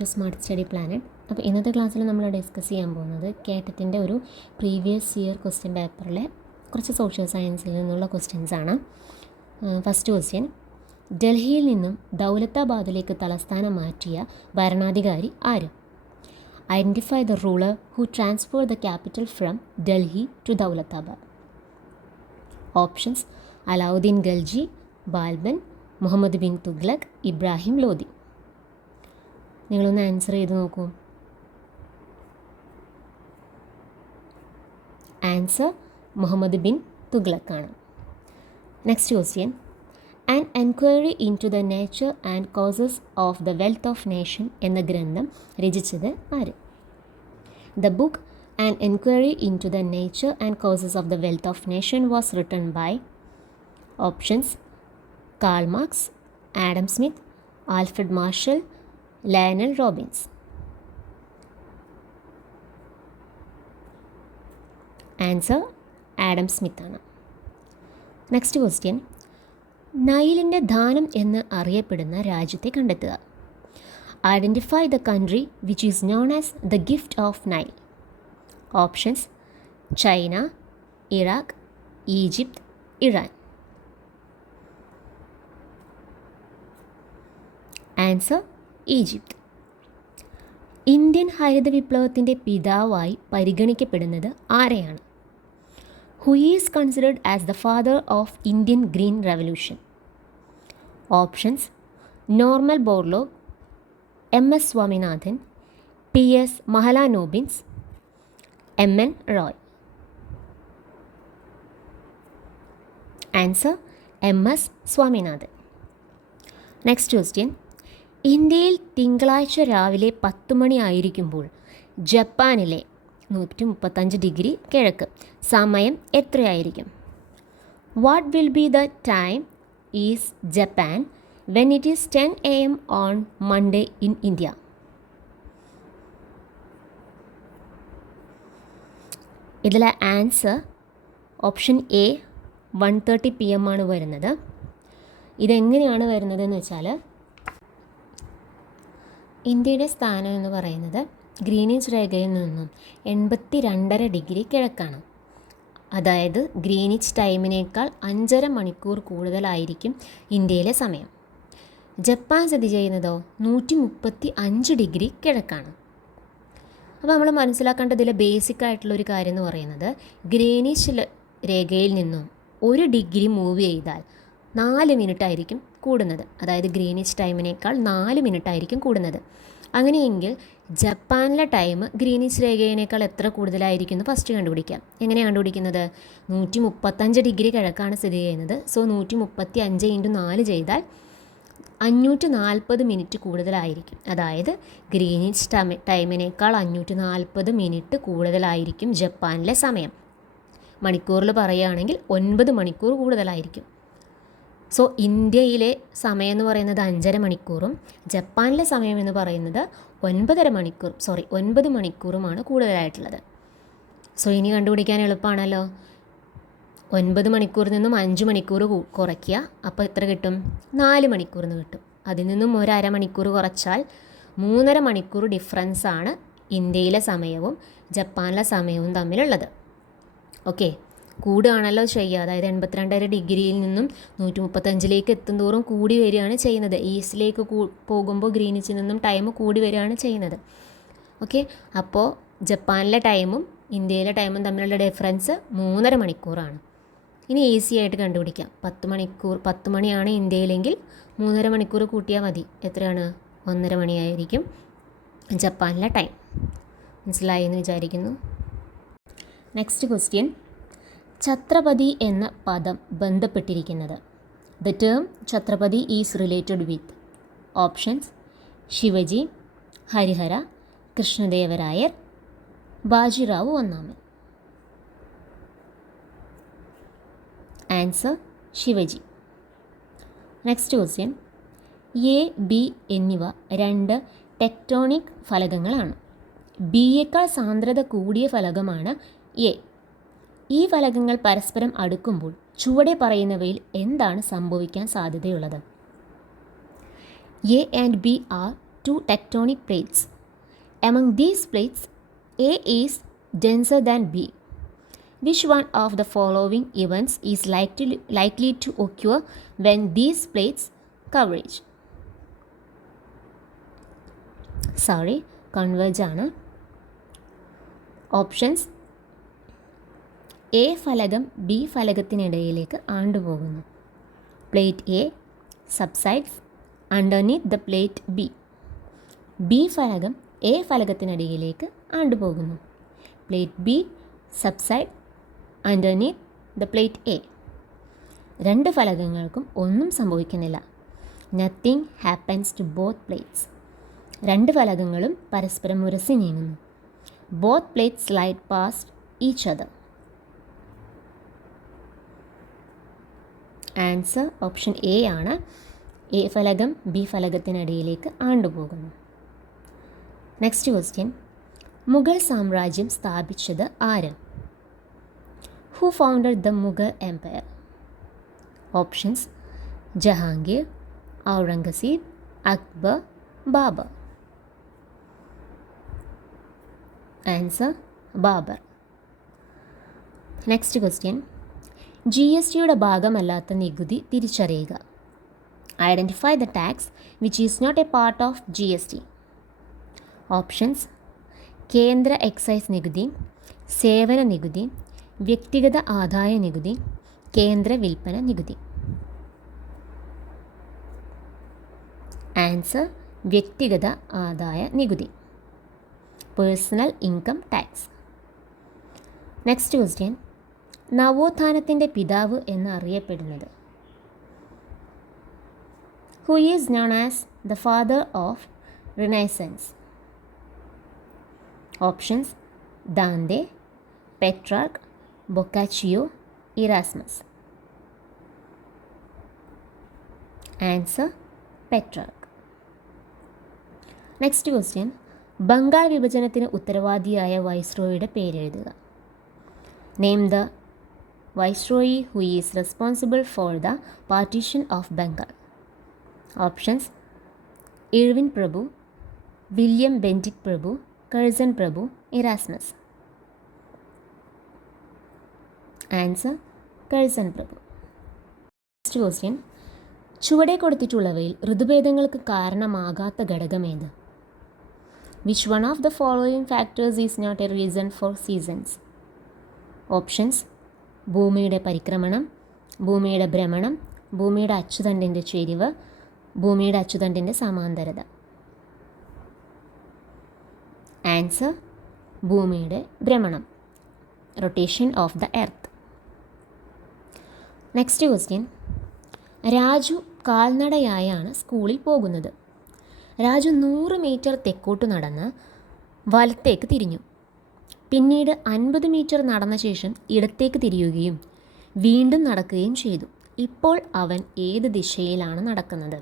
To smart study planet. അപ്പോൾ ഇന്നത്തെ ക്ലാസ്സിൽ നമ്മൾ ഡിസ്കസ് ചെയ്യാൻ പോകുന്നത് കേട്ടറ്റിൻ്റെ ഒരു പ്രീവിയസ് ഇയർ ക്വസ്റ്റ്യൻ പേപ്പറിലെ കുറച്ച് സോഷ്യൽ സയൻസിൽ നിന്നുള്ള ക്വസ്റ്റ്യൻസ് ആണ്. ഫസ്റ്റ് ക്വസ്റ്റ്യൻ, ഡൽഹിയിൽ നിന്നും ദൗലത്താബാദിലേക്ക് തലസ്ഥാനം മാറ്റിയ ഭരണാധികാരി ആര്? Identify the ruler who transfer the capital from Delhi to Daulatabad. Options: Alauddin Khalji, Balban, Muhammad bin Tughlaq, Ibrahim Lodi. നിങ്ങളൊന്ന് ആൻസർ ചെയ്ത് നോക്കൂ. ആൻസർ മുഹമ്മദ് ബിൻ തുഗ്ലക് ആണ്. Next question, an enquiry into the nature and causes of the wealth of nation എന്ന ഗ്രന്ഥം രചിച്ചത് ആര്? The book an enquiry into the nature and causes of the wealth of nation was written by. Options: Karl Marx, Adam Smith, Alfred Marshall, Lionel Robbins. Answer Adam Smith ആണ്. Next question, നൈലിൻ്റെ ദാനം എന്ന് അറിയപ്പെടുന്ന രാജ്യത്തെ കണ്ടെത്തുക. Identify the country which is known as the gift of Nile. Options: China, Iraq, Egypt, Iran. Answer Egypt. Indian ഹരിത വിപ്ലവത്തിൻ്റെ പിതാവായി പരിഗണിക്കപ്പെടുന്നത് ആരെയാണ്? Who is considered as the father of Indian green revolution. Options: Norman Borlaug, M S Swaminathan, P S Mahalanobis, M N Roy. Answer M S Swaminathan. Next question, ഇന്ത്യയിൽ തിങ്കളാഴ്ച രാവിലെ 10 മണി ആയിരിക്കുമ്പോൾ ജപ്പാനിലെ 135 ഡിഗ്രി കിഴക്ക് സമയം എത്രയായിരിക്കും? What will be the time is Japan when it is 10 AM on Monday in India? ഇതിലെ answer option A 1:30 PM ആണ് വരുന്നത്. ഇതെങ്ങനെയാണ് വരുന്നതെന്ന് വെച്ചാൽ, ഇന്ത്യയുടെ സ്ഥാനം എന്ന് പറയുന്നത് ഗ്രീനിച്ച് രേഖയിൽ നിന്നും 82.5 ഡിഗ്രി കിഴക്കാണ്. അതായത് ഗ്രീനിച്ച് ടൈമിനേക്കാൾ 5.5 മണിക്കൂർ കൂടുതലായിരിക്കും ഇന്ത്യയിലെ സമയം. ജപ്പാൻ സ്ഥിതി ചെയ്യുന്നതോ 135 ഡിഗ്രി കിഴക്കാണ്. അപ്പോൾ നമ്മൾ മനസ്സിലാക്കേണ്ടതിലെ ബേസിക് ആയിട്ടുള്ളൊരു കാര്യം എന്ന് പറയുന്നത്, ഗ്രീനിച്ച് രേഖയിൽ നിന്നും 1 ഡിഗ്രി മൂവ് ചെയ്താൽ 4 മിനിറ്റ് ആയിരിക്കും കൂടുന്നത്. അതായത് ഗ്രീനിച്ച് ടൈമിനേക്കാൾ 4 മിനിറ്റ് ആയിരിക്കും കൂടുന്നത്. അങ്ങനെയെങ്കിൽ ജപ്പാനിലെ ടൈം ഗ്രീനിച്ച് രേഖയിനേക്കാൾ എത്ര കൂടുതലായിരിക്കും എന്ന് ഫസ്റ്റ് കണ്ടുപിടിക്കാം. എങ്ങനെയാണ് കണ്ടുപിടിക്കുന്നത്? 135 ഡിഗ്രി കിഴക്കാണ് സ്ഥിതി ചെയ്യുന്നത്. സോ 135 × 4 ചെയ്താൽ 540 മിനിറ്റ് കൂടുതലായിരിക്കും. അതായത് ഗ്രീനിച്ച് ടൈമിനേക്കാൾ 540 മിനിറ്റ് കൂടുതലായിരിക്കും ജപ്പാനിലെ സമയം. മണിക്കൂറിൽ പറയുകയാണെങ്കിൽ 9 മണിക്കൂർ കൂടുതലായിരിക്കും. സോ ഇന്ത്യയിലെ സമയം എന്ന് പറയുന്നത് 5.5 മണിക്കൂറും ജപ്പാനിലെ സമയം എന്ന് പറയുന്നത് 9 മണിക്കൂറുമാണ് കൂടുതലായിട്ടുള്ളത്. സോ ഇനി കണ്ടുപിടിക്കാൻ എളുപ്പമാണല്ലോ. 9 മണിക്കൂറിൽ നിന്നും 5 മണിക്കൂർ കുറയ്ക്കുക. അപ്പോൾ എത്ര കിട്ടും? 4 മണിക്കൂർ എന്ന് കിട്ടും. അതിൽ നിന്നും 1/2 മണിക്കൂർ കുറച്ചാൽ 3.5 മണിക്കൂർ ഡിഫറൻസാണ് ഇന്ത്യയിലെ സമയവും ജപ്പാനിലെ സമയവും തമ്മിലുള്ളത്. ഓക്കെ, കൂടുകയാണല്ലോ ചെയ്യുക. അതായത് 82.5 ഡിഗ്രിയിൽ നിന്നും 135 എത്തുന്തോറും കൂടി വരികയാണ് ചെയ്യുന്നത്. ഈസ്റ്റിലേക്ക് പോകുമ്പോൾ ഗ്രീനിച്ചിൽ നിന്നും ടൈം കൂടി വരികയാണ് ചെയ്യുന്നത്. ഓക്കെ, അപ്പോൾ ജപ്പാനിലെ ടൈമും ഇന്ത്യയിലെ ടൈമും തമ്മിലുള്ള ഡിഫറൻസ് 3.5 മണിക്കൂറാണ്. ഇനി ഈസി ആയിട്ട് കണ്ടുപിടിക്കാം. 10 മണിയാണ് ഇന്ത്യയിലെങ്കിൽ 3.5 മണിക്കൂർ കൂട്ടിയാൽ മതി. എത്രയാണ്? 1.5 മണിയായിരിക്കും ജപ്പാനിലെ ടൈം. മനസ്സിലായി എന്ന് വിചാരിക്കുന്നു. നെക്സ്റ്റ് ക്വസ്റ്റ്യൻ, ഛത്രപതി എന്ന പദം ബന്ധപ്പെട്ടിരിക്കുന്നത്. The term Chhatrapati is related with. Options: Shivaji, Harihara, Krishnadevaraya, Bajirao ഒന്നാമൻ. Answer Shivaji. Next question, A, B എന്നിവ 2 ടെക്ടോണിക് ഫലകങ്ങളാണ്. ബിയേക്കാൾ സാന്ദ്രത കൂടിയ ഫലകമാണ് എ. ഈ ഫലകങ്ങൾ പരസ്പരം അടുക്കുമ്പോൾ ചുവടെ പറയുന്നവയിൽ എന്താണ് സംഭവിക്കാൻ സാധ്യതയുള്ളത്? A and B are 2 two tectonic plates. Among these plates, A is denser than B. Which one of the following events is likely to occur when these plates converge? Converge ആണ്. ഓപ്ഷൻസ്: എ ഫലകം B ഫലകത്തിനിടയിലേക്ക് ആണ്ടുപോകുന്നു. Plate A subsides underneath the plate B. B ഫലകം A ഫലകത്തിനിടയിലേക്ക് ആണ്ടുപോകുന്നു. Plate B subside underneath the plate A. രണ്ട് ഫലകങ്ങൾക്കും ഒന്നും സംഭവിക്കുന്നില്ല. Nothing happens to both plates. രണ്ട് ഫലകങ്ങളും പരസ്പരം ഉരസി നീങ്ങുന്നു. Both plates slide past each other. Answer option A ആണ്. എ ഫലകം ബി ഫലകത്തിനിടയിലേക്ക് ആണ്ടുപോകുന്നു. Next question. മുഗൾ സാമ്രാജ്യം സ്ഥാപിച്ചത് ആര്? Who founded the Mughal empire? Options: Jahangir, Aurangzeb, Akbar, Babur. Answer Babur. Next question. GSTയുടെ ഭാഗമല്ലാത്ത നികുതി തിരിച്ചറിയുക. Identify the tax which is not a part of GST. Options: കേന്ദ്ര എക്സൈസ് നികുതി, സേവന നികുതി, വ്യക്തിഗത ആദായ നികുതി, കേന്ദ്ര വിൽപ്പന നികുതി. ആൻസർ വ്യക്തിഗത ആദായ നികുതി, personal income tax. Next question. നവോത്ഥാനത്തിൻ്റെ പിതാവ് എന്നറിയപ്പെടുന്നത്? Who is known as the father of renaissance? Options: Dante, Petrarch, Boccaccio, Erasmus. Answer Petrarch. Next question. Bengal വിഭജനത്തിന് ഉത്തരവാദിയായ വൈസ്രോയുടെ പേരെഴുതുക. Name the viceroy who is responsible for the partition of Bengal. Options: Irwin പ്രഭു, William Bentinck പ്രഭു, Curzon പ്രഭു, Erasmus. Answer Curzon പ്രഭു. Next question. ചുവടെ കൊടുത്തിട്ടുള്ളവയിൽ ഋതുഭേദങ്ങൾക്ക് കാരണമാകാത്ത ഘടകമേത്? Which one of the following factors is not a reason for seasons? Options: ഭൂമിയുടെ പരിക്രമണം, ഭൂമിയുടെ ഭ്രമണം, ഭൂമിയുടെ അച്ചുതണ്ടിൻ്റെ ചെരിവ്, ഭൂമിയുടെ അച്ചുതണ്ടിൻ്റെ സമാന്തരത. ആൻസർ ഭൂമിയുടെ ഭ്രമണം, rotation of the earth. Next question. Raju കാൽനടയായാണ് സ്കൂളിൽ പോകുന്നത്. രാജു 100 മീറ്റർ തെക്കോട്ട് നടന്ന് വലത്തേക്ക് തിരിഞ്ഞു. പിന്നീട് 50 മീറ്റർ നടന്ന ശേഷം ഇടത്തേക്ക് തിരിയുകയും വീണ്ടും നടക്കുകയും ചെയ്തു. ഇപ്പോൾ അവൻ ഏത് ദിശയിലാണ് നടക്കുന്നത്?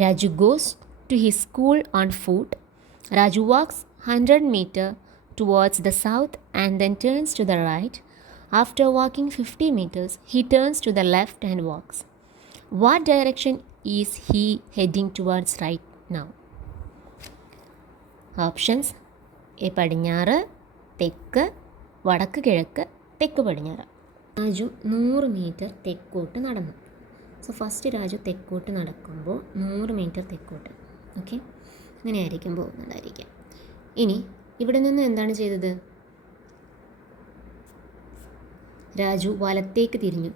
Raju goes to his school on foot. Raju walks 100 metre towards the south and then turns to the right. After walking 50 meters, he turns to the left and walks. What direction is he heading towards right now? Options: A പടിഞ്ഞാറ്, തെക്ക്, വടക്ക് കിഴക്ക്, തെക്ക് പടിഞ്ഞാറ്. Raju 100 metre തെക്കോട്ട് നടന്നു. So first Raju തെക്കോട്ട് നടക്കുമ്പോൾ 100 മീറ്റർ തെക്കോട്ട്. ഓക്കെ, അങ്ങനെയായിരിക്കും പോകുന്നുണ്ടായിരിക്കാം. ഇനി ഇവിടെ നിന്ന് എന്താണ് ചെയ്തത്? രാജു വലത്തേക്ക് തിരിഞ്ഞു.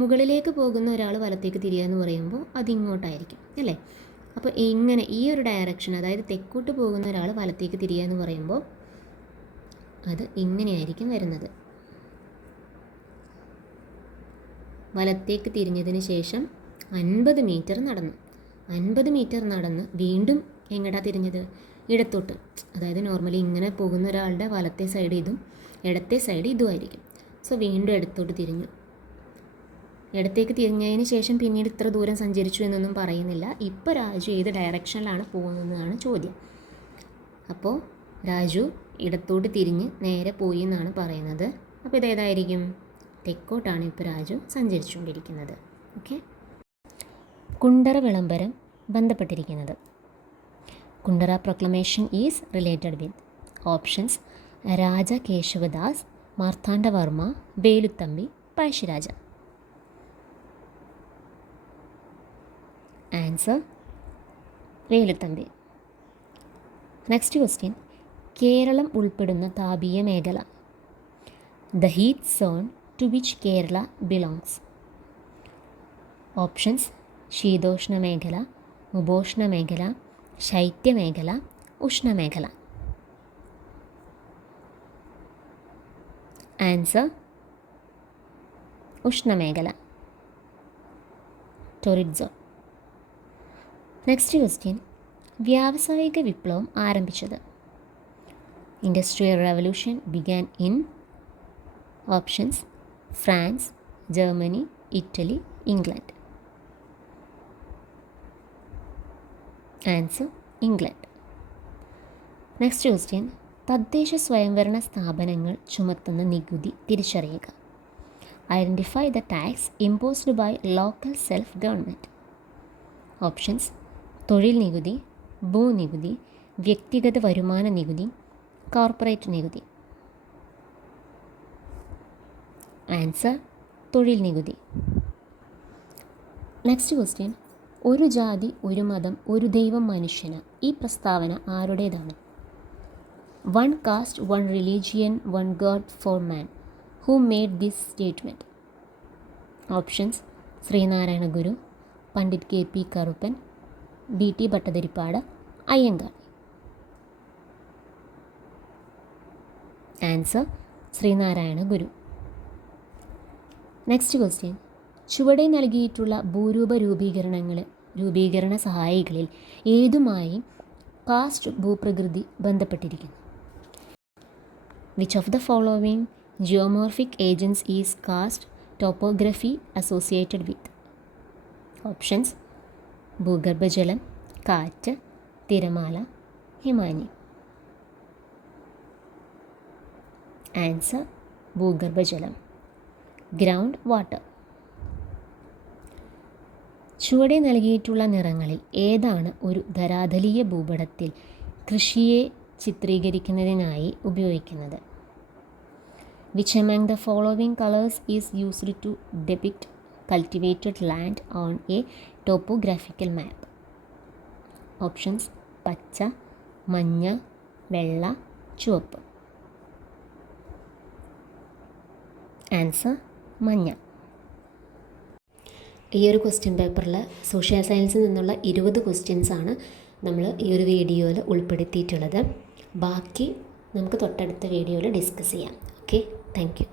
മുകളിലേക്ക് പോകുന്ന ഒരാൾ വലത്തേക്ക് തിരിയുക എന്ന് പറയുമ്പോൾ അതിങ്ങോട്ടായിരിക്കും അല്ലേ? അപ്പോൾ ഇങ്ങനെ ഈ ഒരു ഡയറക്ഷൻ, അതായത് തെക്കോട്ട് പോകുന്ന ഒരാൾ വലത്തേക്ക് തിരിയുക എന്ന് പറയുമ്പോൾ അത് ഇങ്ങനെയായിരിക്കും വരുന്നത്. വലത്തേക്ക് തിരിഞ്ഞതിന് ശേഷം 50 മീറ്റർ നടന്നു. 50 മീറ്റർ നടന്ന് വീണ്ടും എങ്ങോട്ടാണ് തിരിഞ്ഞത്? ഇടത്തോട്ട്. അതായത് നോർമലി ഇങ്ങനെ പോകുന്ന ഒരാളുടെ വലത്തെ സൈഡ് ഇതും ഇടത്തെ സൈഡ് ഇതുമായിരിക്കും. സോ വീണ്ടും ഇടത്തോട്ട് തിരിഞ്ഞു. ഇടത്തേക്ക് തിരിഞ്ഞതിന് ശേഷം പിന്നീട് ഇത്ര ദൂരം സഞ്ചരിച്ചു എന്നൊന്നും പറയുന്നില്ല. ഇപ്പോൾ രാജു ഏത് ഡയറക്ഷനിലാണ് പോകുന്നതെന്നാണ് ചോദ്യം. അപ്പോൾ രാജു ഇടത്തോട്ട് തിരിഞ്ഞ് നേരെ പോയി എന്നാണ് പറയുന്നത്. അപ്പോൾ ഇതേതായിരിക്കും? തെക്കോട്ടാണ് ഇപ്പോൾ രാജു സഞ്ചരിച്ചുകൊണ്ടിരിക്കുന്നത്. ഓക്കെ. കുണ്ടറ വിളംബരം ബന്ധപ്പെട്ടിരിക്കുന്നത്. Kundara proclamation is related with? Options: Raja Keshavadas, Marthandavarma, Veluthampi, Pazhassiraja. Answer: Veluthampi. Next question: Keralam ഉൾപ്പെടുന്ന താപീയ മേഖല. The heat zone to which Kerala belongs? Options: ശീതോഷ്ണ മേഖല, ഉപോഷ്ണ മേഖല, ശൈത്യമേഖല, ഉഷ്ണമേഖല. ആൻസർ: ഉഷ്ണമേഖല, ടോറിഡ് സോൺ. നെക്സ്റ്റ് ക്വസ്റ്റ്യൻ: വ്യാവസായിക വിപ്ലവം ആരംഭിച്ചത്? Industrial revolution began in? Options: France, Germany, Italy, England. Answer: England. Next question: തദ്ദേശ സ്വയംഭരണ സ്ഥാപനങ്ങൾ ചുമത്തുന്ന നികുതി തിരിച്ചറിയുക. Identify the tax imposed by local self government. Options: തൊഴിൽ നികുതി, ഭൂനികുതി, വ്യക്തിഗത വരുമാന നികുതി, കോർപ്പറേറ്റ് നികുതി. ആൻസർ: തൊഴിൽ നികുതി. നെക്സ്റ്റ് ക്വസ്റ്റ്യൻ: ഒരു ജാതി, ഒരു മതം, ഒരു ദൈവം മനുഷ്യന്. ഈ പ്രസ്താവന ആരുടേതാണ്? One caste, one religion, one god for man. Who made this statement? Options: Sreenarayana Guru, Pandit KP Karuppan, BT Bhattathiripad, Ayyankali. Answer: Sreenarayana Guru. Next question: ചുവടെ നൽകിയിട്ടുള്ള ഭൂരൂപ രൂപീകരണ സഹായികളിൽ ഏതുമായി കാസ്റ്റ് ഭൂപ്രകൃതി ബന്ധപ്പെട്ടിരിക്കുന്നു? Which of the following geomorphic agents is karst topography associated with? Options: ഭൂഗർഭജലം, കാറ്റ്, തിരമാല, ഹിമാനി. ആൻസർ: ഭൂഗർഭജലം, ഗ്രൗണ്ട് വാട്ടർ. ചുവടെ നൽകിയിട്ടുള്ള നിറങ്ങളിൽ ഏതാണ് ഒരു ധരാതലീയ ഭൂപടത്തിൽ കൃഷിയെ ചിത്രീകരിക്കുന്നതിനായി ഉപയോഗിക്കുന്നത്? Which among the following colors is used to depict cultivated land on a topographical map? Options: പച്ച, മഞ്ഞ, വെള്ള, ചുവപ്പ്. ആൻസർ: മഞ്ഞ. ഈ ഒരു ക്വസ്റ്റ്യൻ പേപ്പറിൽ സോഷ്യൽ സയൻസിൽ നിന്നുള്ള 20 ക്വസ്റ്റ്യൻസാണ് നമ്മൾ ഈ ഒരു വീഡിയോയിൽ ഉൾപ്പെടുത്തിയിട്ടുള്ളത്. ബാക്കി നമുക്ക് തൊട്ടടുത്ത വീഡിയോയിൽ ഡിസ്കസ് ചെയ്യാം. Okay, thank you.